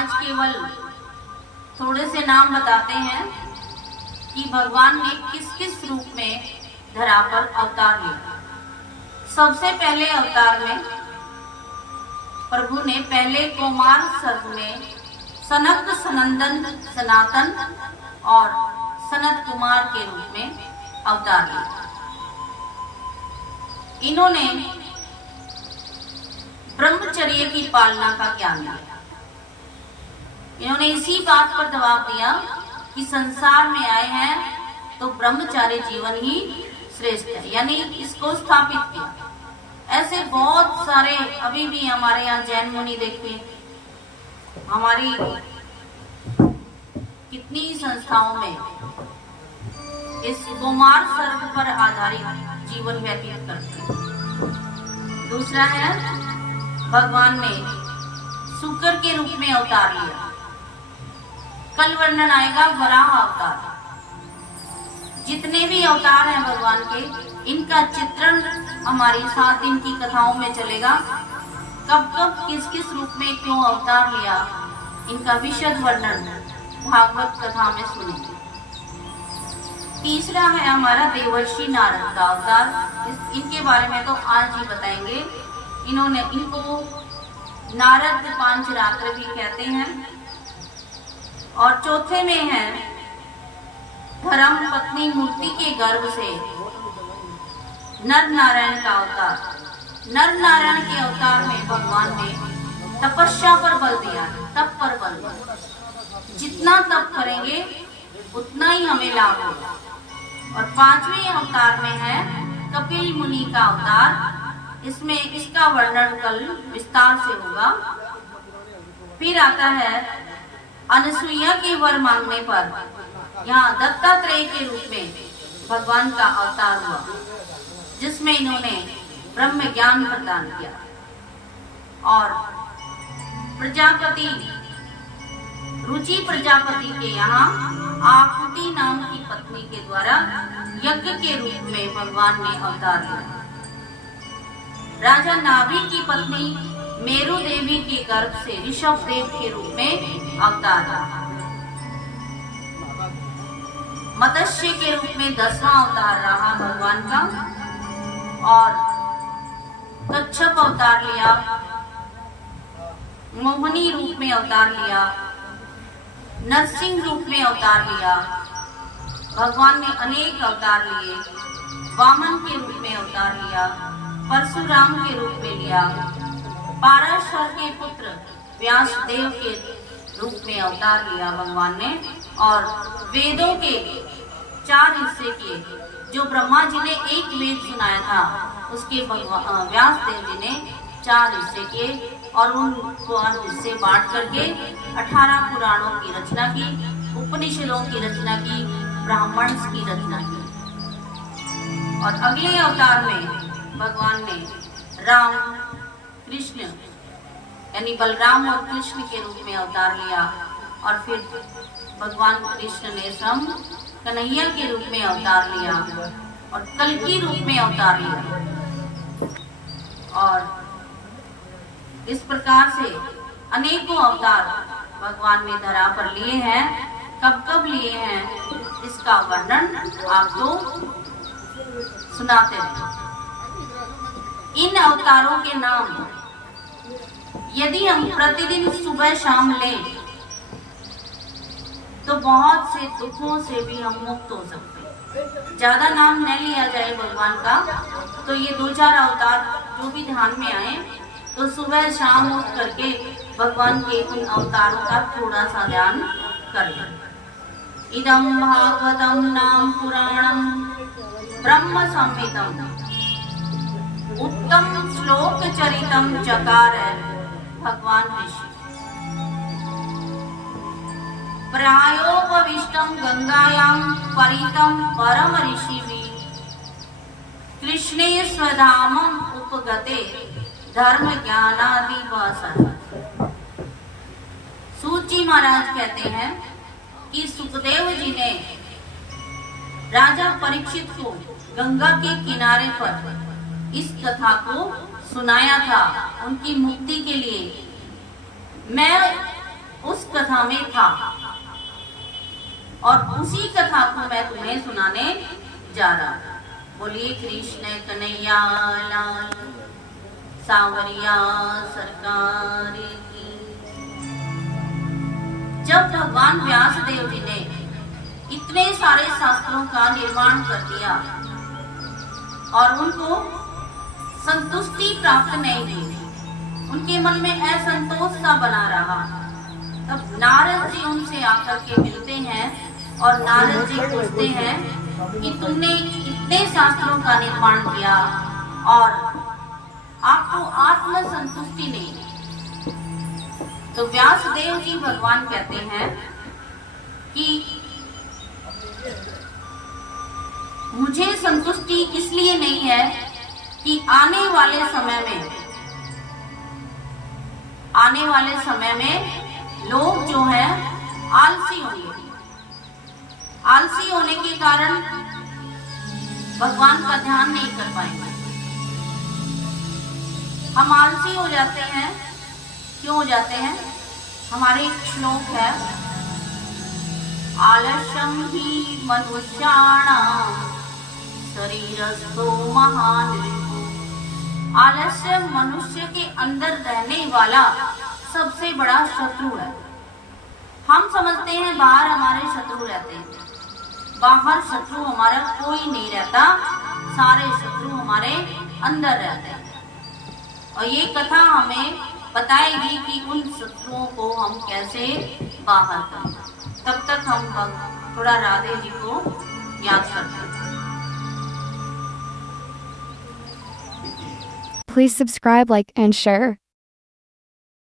आज केवल थोड़े से नाम बताते हैं कि भगवान ने किस किस रूप में धरा पर अवतार लिया। सबसे पहले अवतार में प्रभु ने पहले कुमार सर्ग में सनक सनंदन सनातन और सनत कुमार के रूप में अवतार लिया। इन्होंने ब्रह्मचर्य की पालना का ज्ञान दिया। इन्होंने इसी बात पर दबाव दिया कि संसार में आए हैं तो ब्रह्मचार्य जीवन ही श्रेष्ठ है, यानी इसको स्थापित किया। ऐसे बहुत सारे अभी भी हमारे यहाँ जैन मुनि देखिए, हमारी कितनी संस्थाओं में इस कुमार सर्ग पर आधारित जीवन व्यतीत करते हैं। दूसरा है, भगवान ने शुक्र के रूप में अवतार लिया। कल वर्णन आएगा वराह अवतार। जितने भी अवतार हैं भगवान के, इनका चित्रण हमारी 7 दिन की कथाओं में चलेगा। कब कब किस किस रूप में क्यों अवतार लिया, इनका विशद वर्णन भागवत कथा में सुनेंगे। तीसरा है हमारा देवर्षि नारद का अवतार। इनके बारे में तो आज ही बताएंगे। इनको नारद पांचरात्र भी कहते हैं। और चौथे में है धर्म पत्नी मूर्ति के गर्भ से नर नारायण का अवतार। नर नारायण के अवतार में भगवान ने तपस्या पर बल दिया, तप पर बल दिया। जितना तप करेंगे उतना ही हमें लाभ होगा। और 5वें अवतार में है कपिल मुनि का अवतार। इसमें इसका वर्णन कल विस्तार से होगा। फिर आता है अनसुईया के वर मांगने पर यहाँ दत्तात्रेय के रूप में भगवान का अवतार हुआ, जिसमें इन्होंने ब्रह्म ज्ञान प्रदान किया। और प्रजापति रुचि प्रजापति के यहाँ आकुति नाम की पत्नी के द्वारा यज्ञ के रूप में भगवान ने अवतार लिया। राजा नाभि की पत्नी मेरु देवी के गर्भ से ऋषभ देव के रूप में अवतार रहा। मत्स्य के रूप में 10वां अवतार रहा भगवान का। और कच्छप अवतार लिया, मोहिनी रूप में अवतार लिया, नरसिंह रूप में अवतार लिया। भगवान ने अनेक अवतार लिए। वामन के रूप में अवतार लिया, परशुराम के रूप में लिया, पाराशर के पुत्र व्यासदेव के रूप में अवतार लिया भगवान ने। और वेदों के 4 हिस्से किए। जो ब्रह्मा जी ने एक वेद सुनाया था, उसके व्यासदेव जी ने 4 हिस्से किए और उन 4 हिस्से बांट करके 18 पुराणों की रचना की, उपनिषदों की रचना की, ब्राह्मण की रचना की। और अगले अवतार में भगवान ने राम कृष्ण यानी बलराम और कृष्ण के रूप में अवतार लिया। और फिर भगवान कृष्ण ने स्वयं कन्हैया के रूप में अवतार लिया और कल्कि रूप में अवतार लिया। और इस प्रकार से अनेकों अवतार भगवान ने धरा पर लिए हैं। कब कब लिए हैं, इसका वर्णन आपको सुनाते हैं। इन अवतारों के नाम यदि हम प्रतिदिन सुबह शाम लें तो बहुत से दुखों से भी हम मुक्त हो सकते हैं। ज्यादा नाम न लिया जाए भगवान का, तो ये 2-4 अवतार जो भी ध्यान में आए, तो सुबह शाम उठ करके भगवान के उन अवतारों का थोड़ा सा ध्यान करें। इदं भागवतम नाम पुराणम ब्रह्म संहितम उत्तम श्लोक चरितम चकार भगवान ऋषि। प्रायोपविष्टम गंगायाम परितम परम ऋषि भी कृष्णे स्वधामम उपगते धर्म ज्ञानादि वसन। सूत जी महाराज कहते हैं कि सुखदेव जी ने राजा परीक्षित को गंगा के किनारे पर इस कथा को सुनाया था उनकी मुक्ति के लिए। मैं उस कथा में था और उसी कथा को मैं तुम्हें सुनाने जा रहा हूं। बोलिए कृष्ण कन्हैया लाल सांवरिया सरकार की। जब भगवान व्यास देव जी ने इतने सारे शास्त्रों का निर्माण कर दिया और उनको संतुष्टि प्राप्त नहीं हुई, उनके मन में असंतोष सा बना रहा, तब नारद जी उनसे आकर के मिलते हैं और नारद जी पूछते हैं कि तुमने इतने शास्त्रों का निर्माण किया और आपको आत्म संतुष्टि नहीं। तो व्यासदेव जी भगवान कहते हैं कि मुझे संतुष्टि इसलिए नहीं है कि आने वाले समय में लोग जो है आलसी होंगे। आलसी होने के कारण भगवान का ध्यान नहीं कर पाएंगे। हम आलसी हो जाते हैं, क्यों हो जाते हैं? हमारे एक श्लोक है, आलस्यम ही मनुष्याणाम शरीरस्थो महान। आलस्य मनुष्य के अंदर रहने वाला सबसे बड़ा शत्रु है। हम समझते हैं बाहर हमारे शत्रु रहते हैं, बाहर शत्रु हमारा कोई नहीं रहता, सारे शत्रु हमारे अंदर रहते हैं। और ये कथा हमें बताएगी कि उन शत्रुओं को हम कैसे बाहर करें। तब तक हम थोड़ा राधे जी को याद करते हैं। Please subscribe, like, and share.